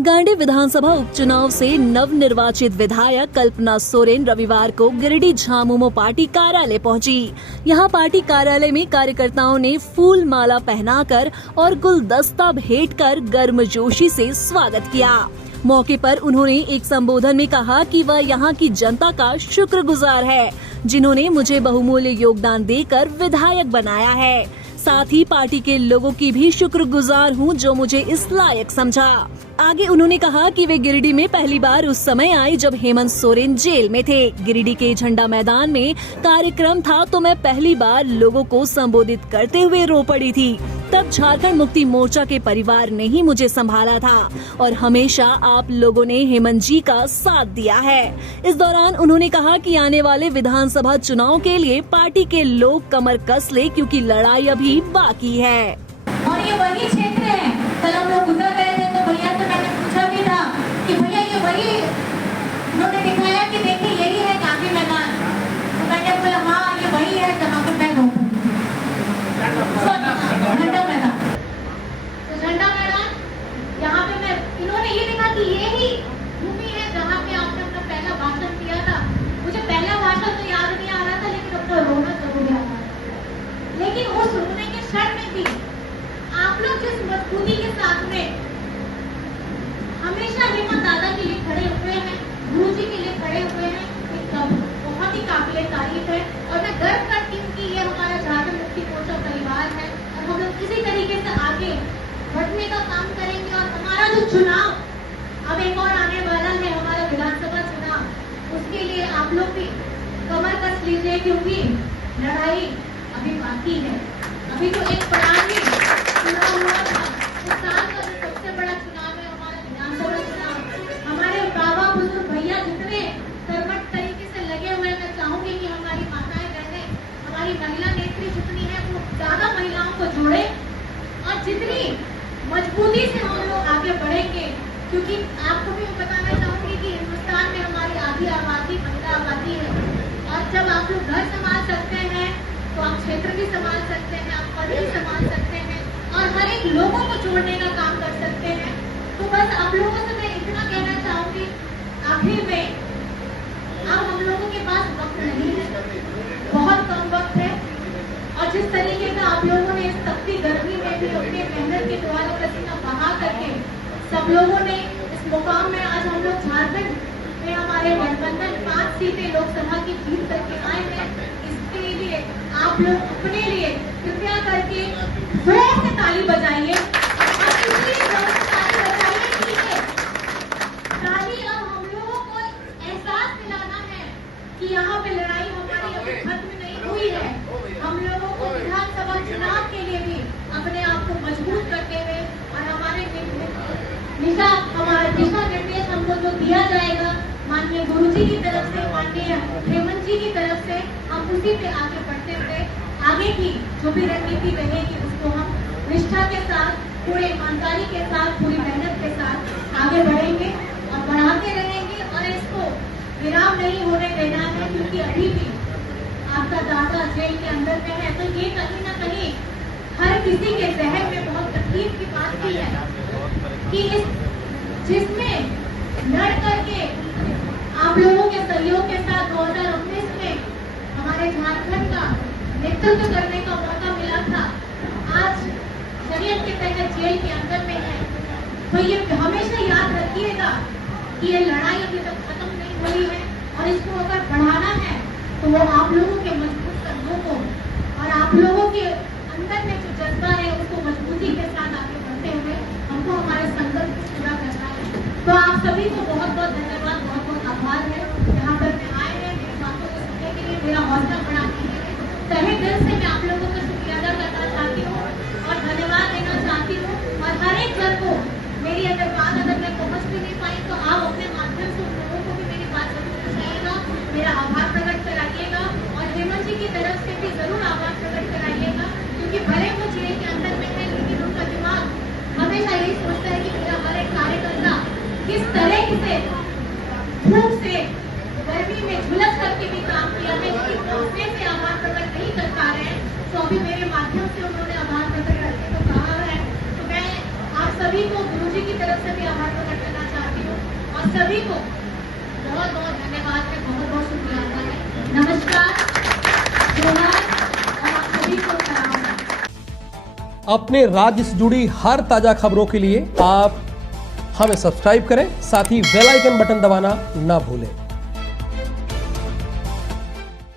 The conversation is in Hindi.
गांडी विधानसभा उपचुनाव से नवनिर्वाचित विधायक कल्पना सोरेन रविवार को गिरिडीह झामुमो पार्टी कार्यालय पहुंची। यहां पार्टी कार्यालय में कार्यकर्ताओं ने फूल माला पहनाकर और गुलदस्ता भेंट कर गर्मजोशी से स्वागत किया। मौके पर उन्होंने एक संबोधन में कहा कि वह यहां की जनता का शुक्रगुजार है, जिन्होंने मुझे बहुमूल्य योगदान देकर विधायक बनाया है। साथ ही पार्टी के लोगों की भी शुक्रगुजार हूं, जो मुझे इस लायक समझा। आगे उन्होंने कहा कि वे गिरिडीह में पहली बार उस समय आए जब हेमंत सोरेन जेल में थे। गिरिडीह के झंडा मैदान में कार्यक्रम था तो मैं पहली बार लोगों को संबोधित करते हुए रो पड़ी थी। तब झारखंड मुक्ति मोर्चा के परिवार ने ही मुझे संभाला था और हमेशा आप लोगों ने हेमंत जी का साथ दिया है। इस दौरान उन्होंने कहा कि आने वाले विधानसभा चुनाव के लिए पार्टी के लोग कमर कस ले, क्योंकि लड़ाई अभी बाकी है। और ये वही क्षेत्र है। कल हम लोग गुजर रहे थे तो भैया से मैंने पूछा भी था कि भैया ये वही, उन्होंने दिखाया कि देखिए यही है गांधी मैदान। तो मैंने बोला हाँ ये वही है जहाँ पे मैं रहूँ, झंडा मैदान। तो झंडा मैदान यहाँ पे मैं, इन्होंने ये देखा कि ये ही भूमि है जहाँ पे आपने अपना पहला भाषण दिया था। मुझे पहला भाषण तो याद नहीं आ रहा था, लेकिन अपना रोना जरूर याद आ रहा। लेकिन उस रोने के क्षण में भी आप लोग जिस मजबूती के साथ में हमेशा हेमंत दादा के लिए खड़े हुए हैं, गुरु जी के लिए खड़े हुए हैं, बहुत ही काबिले तारीफ है। और मैं गर्व करती हूँ कि ये हमारा झारखंड मुक्ति मोर्चा परिवार है और हम लोग इसी तरीके से आगे बढ़ने का काम करेंगे। और हमारा जो चुनाव अब एक और आने वाला है, हमारा विधानसभा चुनाव, उसके लिए आप लोग भी कमर कस लीजिए, क्योंकि लड़ाई अभी बाकी है। अभी तो एक पड़ाव ही चुनाव हुआ था, इस साल का जो सबसे बड़ा चुनाव है हमारा विधानसभा चुनाव। हमारे बाबा बुजुर्ग भैया जितने कर्मठ तरीके से लगे हुए, मैं चाहूंगी कि हमारी माताएं बहनें, हमारी महिला नेत्री जितनी है वो ज्यादा महिलाओं को जोड़े और जितनी मजबूती से हम लोग आगे बढ़ेंगे। क्योंकि आपको भी बताना चाहूंगी कि हिंदुस्तान में हमारी आधी आबादी महिला आबादी है, और जब आप लोग घर संभाल सकते हैं तो आप क्षेत्र भी संभाल सकते हैं, आप पद भी संभाल सकते हैं और हर एक लोगों को जोड़ने का काम कर सकते हैं। तो बस आप लोगों से मैं इतना कहना चाहूंगी आखिर में, अब हम लोगों के पास वक्त नहीं है, बहुत कम वक्त है। और जिस तरीके का आप लोगों ने इस तपती गर्मी में भी अपने मेहनत के द्वारा पसीना बहा करके सब लोगों ने इस मुकाम में, आज हम लोग झारखंड में हमारे गठबंधन 5 सीटें लोकसभा की जीत करके आए हैं। इसके लिए आप लोग अपने लिए कृपया करके जोर से ताली बजाइए और इसलिए जोर से ताली बजाइए कि ताली अब हम लोगों को एहसास दिलाना है कि यहाँ पे लड़ाई हमारी अभी खत्म नहीं हुई है। हम लोगों को विधानसभा चुनाव के लिए भी अपने आप को मजबूत करते हुए और हमारे दिशा निर्देश हमको जो दिया जाएगा माननीय गुरु जी की तरफ से, माननीय हेमंत जी की तरफ से, हम उसी पे आगे बढ़ते हुए आगे की जो भी रणनीति रहेगी उसको हम निष्ठा के साथ, पूरे ईमानदारी के साथ, पूरी मेहनत के साथ आगे बढ़ेंगे और बढ़ाते रहेंगे। और इसको विराम नहीं होने देना है, क्योंकि अभी भी आपका दादा जेल के अंदर में है। तो ये कहीं ना कहीं हर किसी के जहन में बहुत तकलीफ की बात भी है कि जिसमें लड़ करके आप लोगों के सहयोग के साथ 2019 में हमारे झारखंड का नेतृत्व करने का मौका मिला था, आज शरीयत के तहत जेल के अंदर में है। तो ये हमेशा याद रखिएगा कि ये लड़ाई अभी तक खत्म नहीं हुई है और इसको अगर बढ़ाना है तो वो आप लोगों के मजबूत कदमों को और आप लोगों के अंदर में जो जज्बा है उसको मजबूती के साथ आगे बढ़ते हुए हमको हमारे संकल्प को पूरा करना है। तो आप सभी को बहुत बहुत धन्यवाद, बहुत बहुत आभार है यहाँ पर मैं आए हैं, मेरी बातों को सुनने के लिए, मेरा हौसला बढ़ाने के लिए। तहे दिल से मैं आप लोगों का शुक्रिया अदा करना चाहती हूँ और धन्यवाद देना चाहती हूँ। और हर एक जन को मेरी अगर मैं पहुँच भी नहीं पाई तो आप अपने माध्यम से उन लोगों को भी मेरी बात जरूर पहुँचाइएगा, मेरा आभार प्रकट कराइएगा और हेमंत जी की तरफ से भी जरूर आभार प्रकट कराइएगा। क्योंकि भले वो जेल के अंदर में है, लेकिन उनका दिमाग हमेशा यही सोचता है कि मेरा हर एक कार्यकर्ता किस तरह से धूप से गर्मी में झुलस करके भी काम किया है, लेकिन अपने से आभार प्रकट नहीं कर पा रहे हैं। तो अभी मेरे माध्यम से उन्होंने आभार प्रकट करने को कहा है, तो मैं आप सभी को गुरु जी की तरफ से भी आभार प्रकट करना सभी को बहुत बहुत धन्यवाद है, बहुत बहुत शुक्रिया अदा है। नमस्कार, जोहार और आप सभी को सलाम। अपने राज्य से जुड़ी हर ताजा खबरों के लिए आप हमें सब्सक्राइब करें, साथ ही बेल आइकन बटन दबाना ना भूलें।